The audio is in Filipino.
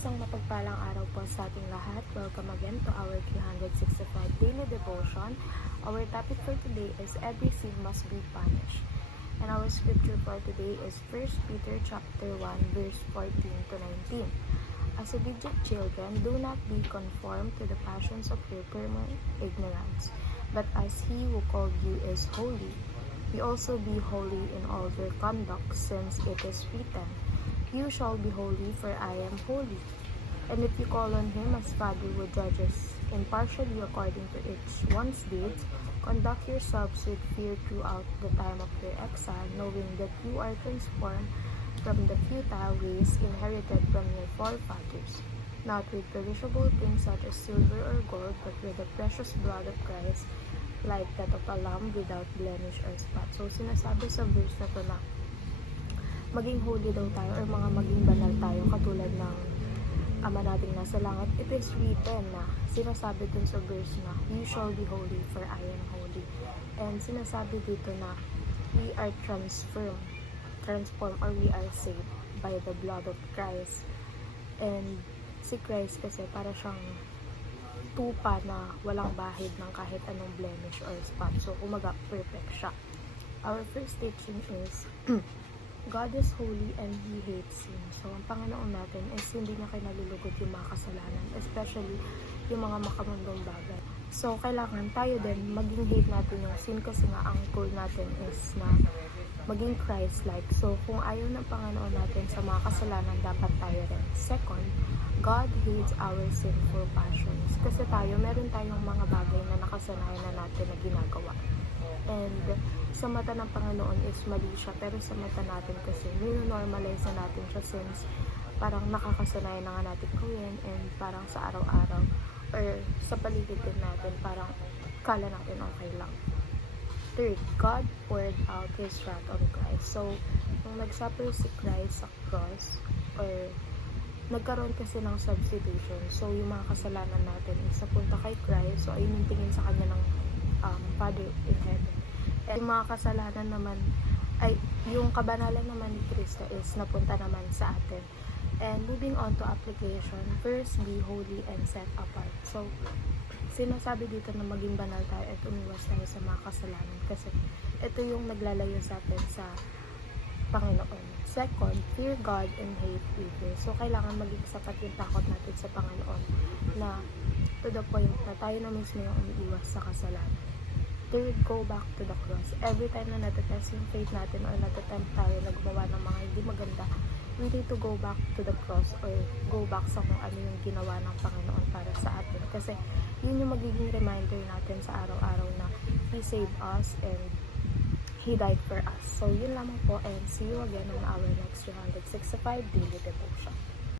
Isang mapagpalang araw po sa ating lahat. Welcome again to our 365 Daily Devotion. Our topic for today is every sin must be punished. And our scripture for today is 1 Peter chapter 1 verse 14 to 19. As obedient children, do not be conformed to the passions of your former ignorance, but as he who called you is holy, you also be holy in all your conduct, since it is written, "You shall be holy, for I am holy." And if you call on him as Father who judges impartially according to each one's deeds, conduct yourselves with fear throughout the time of your exile, knowing that you are transformed from the futile ways inherited from your forefathers, not with perishable things such as silver or gold, but with the precious blood of Christ, like that of a lamb without blemish or spot. So, sinasabi sa verse na to na maging holy daw tayo or mga maging banal tayo katulad ng Ama nating nasa langit. It is written na sinasabi dun sa verse na you shall be holy for I am holy. And sinasabi dito na we are transformed or we are saved by the blood of Christ. And si Christ kasi para siyang tupa na walang bahid ng kahit anong blemish or spot. So, umaga, perfect siya. Our first teaching is God is holy and He hates sin. So, ang Panginoon natin is hindi niya kinalulugod yung mga kasalanan, especially yung mga makamundong bagay. So, kailangan tayo din maging hate natin yung sin kasi nga ang goal natin is na maging Christ-like. So, kung ayaw ng Panginoon natin sa mga kasalanan, dapat tayo rin. Second, God hates our sinful passions. Kasi meron tayong mga bagay na nakasanayan na natin na ginagawa. And sa mata ng Panginoon is mali siya, pero sa mata natin kasi nino-normalize na natin siya since parang nakakasanayan na nga natin gawin, and parang sa araw-araw or sa paligid din natin parang kala natin okay lang. Third, God poured out His wrath on Christ. So, nung nagsuffer si Christ sa cross, or nagkaroon kasi ng substitution, so yung mga kasalanan natin is napunta kay Christ, so ayun yung tingin sa kanya ng Father in heaven. And yung mga kasalanan naman, ay yung kabanalan naman ni Kristo is napunta naman sa atin. And moving on to application, first, be holy and set apart. So, sinasabi dito na maging banal tayo at umiwas tayo sa mga kasalanan kasi ito yung naglalayo sa atin sa Panginoon. Second, fear God and hate evil. So, kailangan maging sapat yung takot natin sa Panginoon na to the point na tayo na mismo yung umiiwas sa kasalanan. Third, go back to the cross. Every time na natetest yung faith natin or natatempt tayo na gumawa ng mga hindi maganda, we need to go back to the cross or go back sa kung ano yung ginawa ng Panginoon para sa atin. Kasi yun yung magiging reminder natin sa araw-araw na He saved us and He died for us. So, yun lamang po, and see you again on our next 365 Daily Devotion.